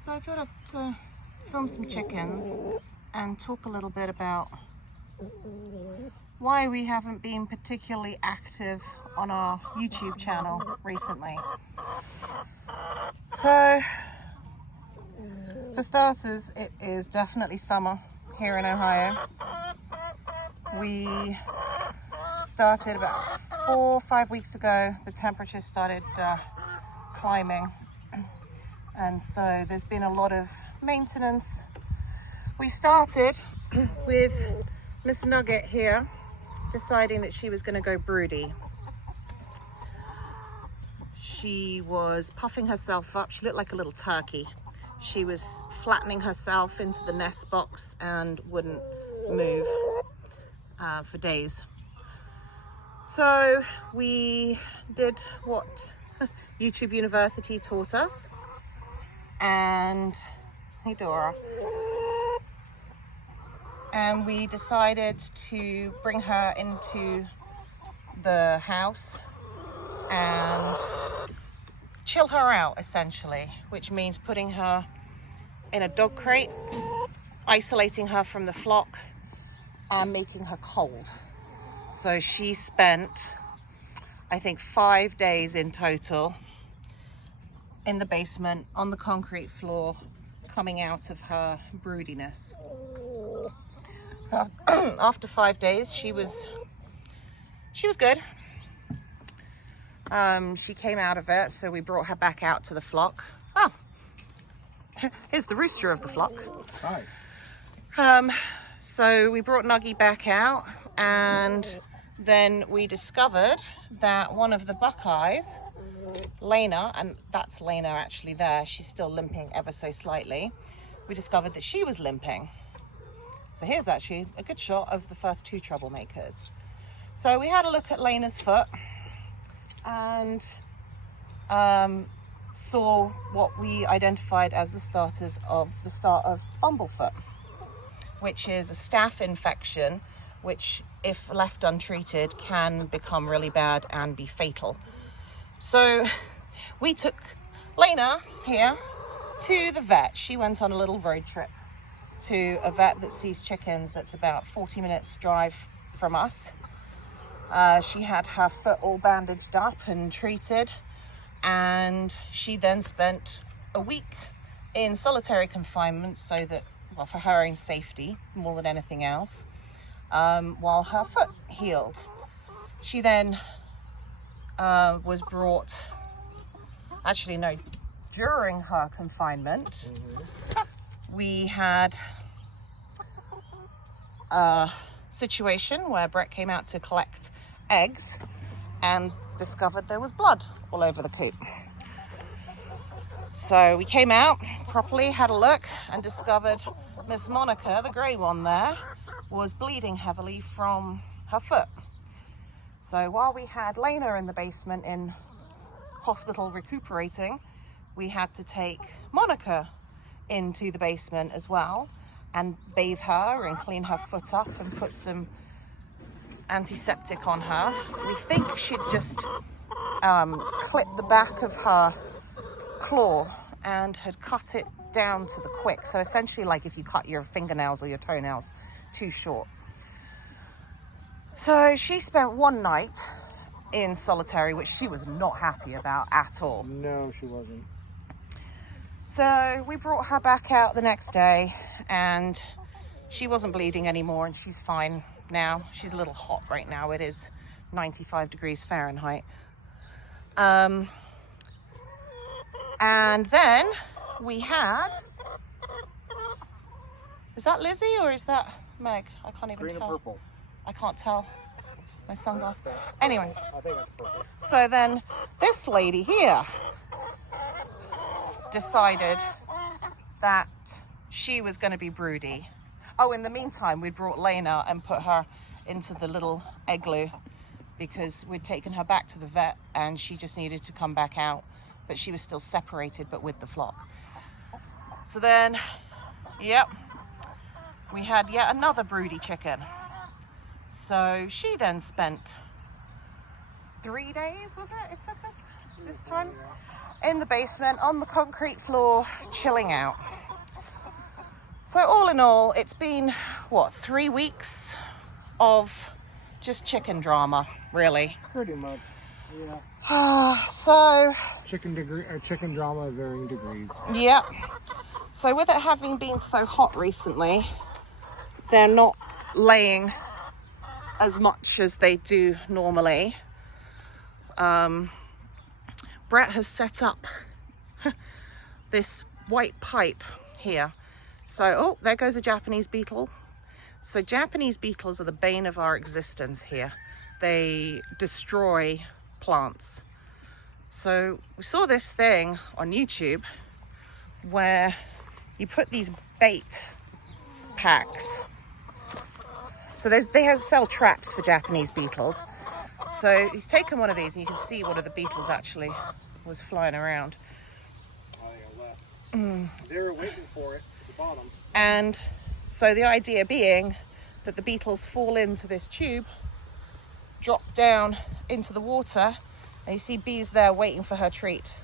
So I thought I'd film some chickens and talk a little bit about why we haven't been particularly active on our YouTube channel recently. So, for starters, it is definitely summer here in Ohio. We started about 4 or 5 weeks ago. The temperatures started climbing, and so there's been a lot of maintenance. We started with Miss Nugget here deciding that she was going to go broody. She was puffing herself up. She looked like a little turkey. She was flattening herself into the nest box and wouldn't move for days. So we did what YouTube University taught us, and hey Dora, and we decided to bring her into the house and chill her out, essentially, which means putting her in a dog crate, isolating her from the flock, and making her cold. So she spent, I think, 5 days in total in the basement on the concrete floor, coming out of her broodiness. So after 5 days, she was good. She came out of it, so we brought her back out to the flock. Oh, here's the rooster of the flock. Hi. So we brought Nuggie back out, and then we discovered that one of the Buckeyes, Lena, and that's Lena actually there, she's still limping ever so slightly. We discovered that she was limping. So here's actually a good shot of the first two troublemakers. So we had a look at Lena's foot and saw what we identified as the start of bumblefoot, which is a staph infection, which if left untreated can become really bad and be fatal. So we took Lena here to the vet. She went on a little road trip to a vet that sees chickens that's about 40 minutes drive from us. She had her foot all bandaged up and treated, and she then spent a week in solitary confinement so that, well, for her own safety more than anything else, while her foot healed. She then was brought, actually no, during her confinement, we had a situation where Brett came out to collect eggs and discovered there was blood all over the coop. So we came out properly, had a look, and discovered Miss Monica, the grey one there, was bleeding heavily from her foot. So while we had Lena in the basement in hospital recuperating, we had to take Monica into the basement as well and bathe her and clean her foot up and put some antiseptic on her. We think she'd just clipped the back of her claw and had cut it down to the quick. So essentially like if you cut your fingernails or your toenails too short. So she spent one night in solitary, which she was not happy about at all. No, she wasn't. So we brought her back out the next day, and she wasn't bleeding anymore, and she's fine now. She's a little hot right now. It is 95 degrees Fahrenheit. And then we had, is that Lizzie or is that Meg? I can't even Green tell. and purple. I can't tell. My sunglasses. Anyway, I think that's purple. so then this lady here decided that she was going to be broody. Oh, in the meantime, we'd brought Lena and put her into the little igloo because we'd taken her back to the vet and she just needed to come back out, but she was still separated but with the flock. So then, yep, we had yet another broody chicken. So she then spent 3 days, was it took us this time? in the basement on the concrete floor, chilling out. So all in all, it's been, what, 3 weeks of just chicken drama, really. Pretty much, yeah. So, chicken drama of varying degrees. yeah. So with it having been so hot recently, they're not laying as much as they do normally. Brett has set up this white pipe here. So, oh, there goes a Japanese beetle. So Japanese beetles are the bane of our existence here. They destroy plants. So we saw this thing on YouTube where you put these bait packs. So they sell traps for Japanese beetles. So he's taken one of these and you can see one of the beetles actually was flying around. They were waiting for it at the bottom. And so the idea being that the beetles fall into this tube, drop down into the water, and you see bees there waiting for her treat.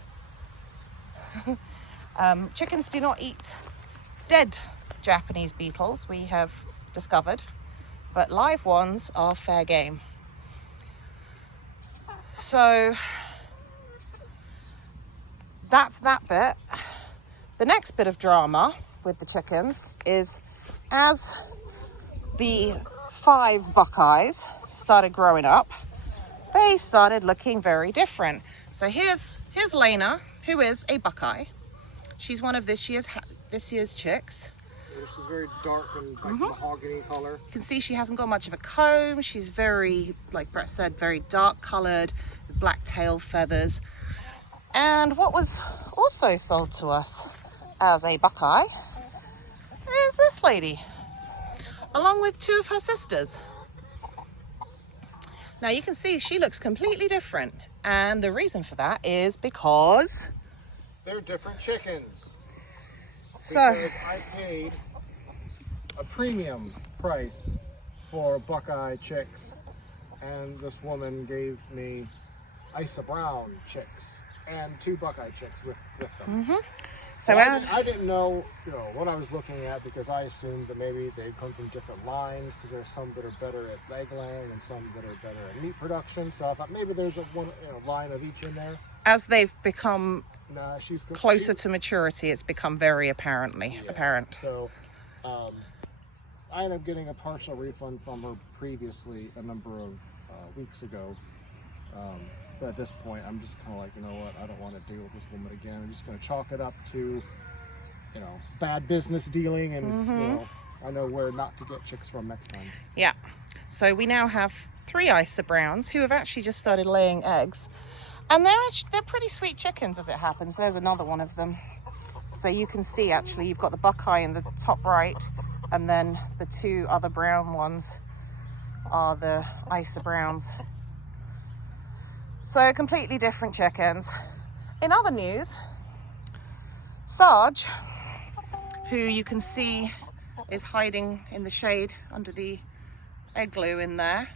Chickens do not eat dead Japanese beetles, we have discovered, but live ones are fair game. So that's that bit. The next bit of drama with the chickens is as the 5 Buckeyes started growing up, they started looking very different. So here's Lena, who is a Buckeye. She's one of this year's chicks. She's very dark and like mahogany color. You can see she hasn't got much of a comb. She's very, like Brett said, very dark colored, with black tail feathers. And what was also sold to us as a Buckeye is this lady, along with 2 of her sisters. Now you can see she looks completely different, and the reason for that is because they're different chickens. So because I paid a premium price for Buckeye chicks, and this woman gave me Isa Brown chicks and 2 Buckeye chicks with them. So I didn't know, what I was looking at, because I assumed that maybe they'd come from different lines, because there's some that are better at egg laying and some that are better at meat production. So I thought maybe there's a line of each in there. As they've become she's closer to maturity, it's become very apparent. So I ended up getting a partial refund from her previously a number of weeks ago. But at this point, I'm just kind of like, you know what? I don't want to deal with this woman again. I'm just going to chalk it up to, bad business dealing, and I know where not to get chicks from next time. Yeah. So we now have 3 Isa Browns who have actually just started laying eggs, and they're pretty sweet chickens as it happens. There's another one of them. So you can see actually you've got the Buckeye in the top right, and then the 2 other brown ones are the Isa Browns. So completely different chickens. In other news, Sarge, who you can see is hiding in the shade under the egg glue in there,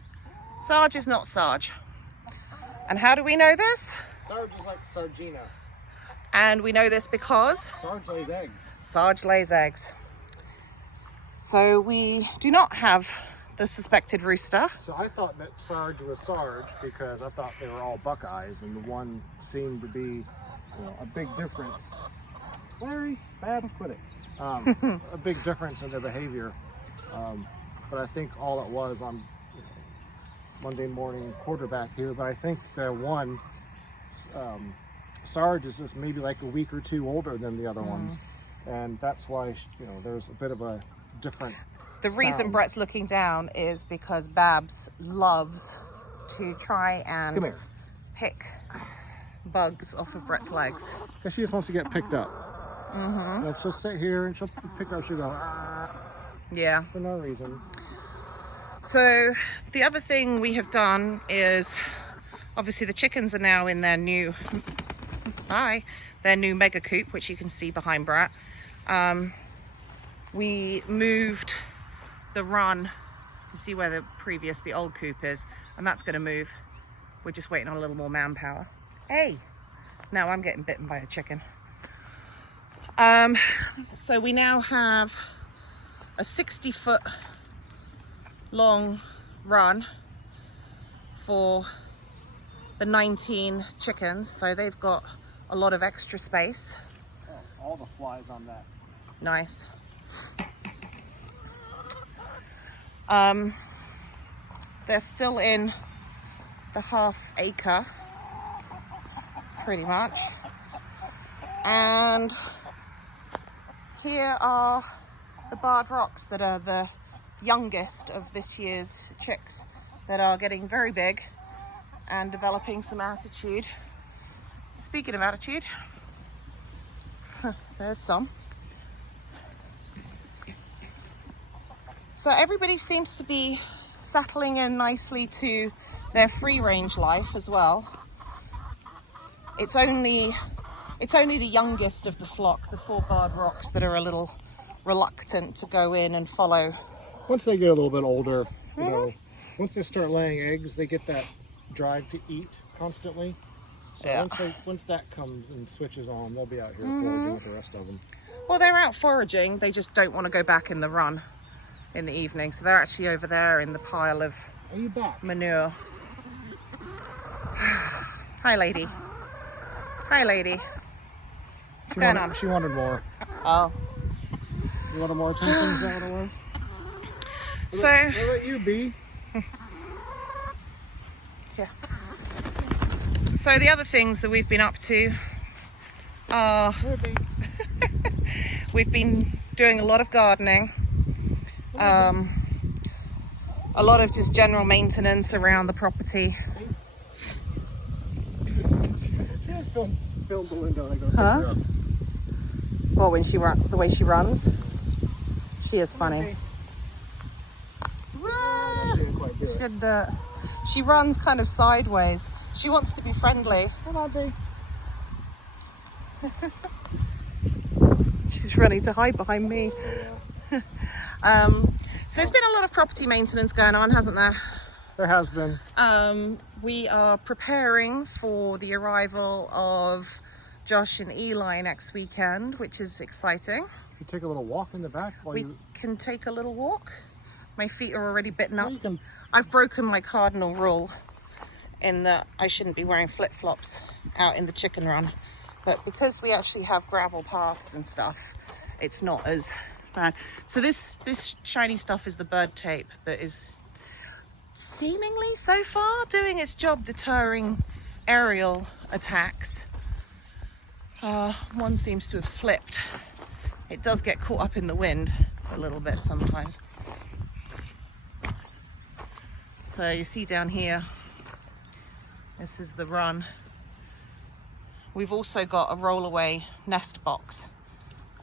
Sarge is not Sarge. And how do we know this? Sarge is like Sargina. And we know this because Sarge lays eggs. Sarge lays eggs. So we do not have the suspected rooster. So I thought that Sarge was Sarge because I thought they were all Buckeyes, and the one seemed to be, a big difference. Larry, bad put it. A big difference in their behavior. But I think all it was, I'm Monday morning quarterback here, but I think the one, Sarge is just maybe like a week or 2 older than the other ones. And that's why, there's a bit of a different The reason sound. Brett's looking down is because Babs loves to try and Come here. pick bugs off of Brett's legs. Because she just wants to get picked up. And she'll sit here and she'll pick up, she'll go, Yeah. for no reason. So the other thing we have done is, obviously the chickens are now in their new, their new mega coop, which you can see behind Brett. We moved the run, you see where the old coop is, and that's going to move. We're just waiting on a little more manpower. Hey, Now I'm getting bitten by a chicken. So we now have a 60-foot long run for the 19 chickens, so they've got a lot of extra space. Oh, all the flies on that. Nice. They're still in the half acre, pretty much. And here are the barred rocks that are the youngest of this year's chicks that are getting very big and developing some attitude. Speaking of attitude, there's some. So everybody seems to be settling in nicely to their free range life as well. It's only the youngest of the flock, the 4 barred rocks, that are a little reluctant to go in and follow. Once they get a little bit older, you know, once they start laying eggs, they get that drive to eat constantly. So Yeah. once that comes and switches on, they'll be out here foraging with the rest of them. Well, they're out foraging, they just don't want to go back in the run in the evening. So they're actually over there in the pile of Are you back? manure. Hi, lady. Hi, lady. What's going on? She wanted more. Oh. You wanted more attention? Is that what it was? So, I'll let you be. yeah. So the other things that we've been up to are we've been doing a lot of gardening, a lot of just general maintenance around the property. She had filmed the window and I go, Huh? "Pick her up." Well, when the way she runs, she is funny. No, she didn't quite do it. She runs kind of sideways. She wants to be friendly. Come on, babe. She's running to hide behind me. So there's been a lot of property maintenance going on, hasn't there? There has been. We are preparing for the arrival of Josh and Eli next weekend, which is exciting. You take a little walk in the back while We you. can take a little walk. My feet are already bitten Well, up. you can. I've broken my cardinal rule in that I shouldn't be wearing flip-flops out in the chicken run. But because we actually have gravel paths and stuff, it's not as bad. So this shiny stuff is the bird tape that is seemingly so far doing its job deterring aerial attacks. One seems to have slipped. It does get caught up in the wind a little bit sometimes. So you see down here, this is the run. We've also got a rollaway nest box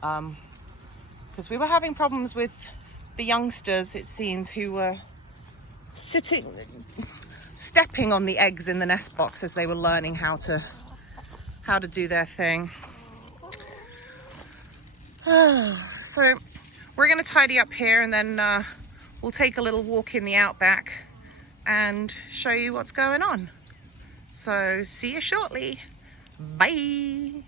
because we were having problems with the youngsters, it seemed, who were stepping on the eggs in the nest box as they were learning how to do their thing. So we're going to tidy up here and then we'll take a little walk in the outback and show you what's going on. So see you shortly. Bye.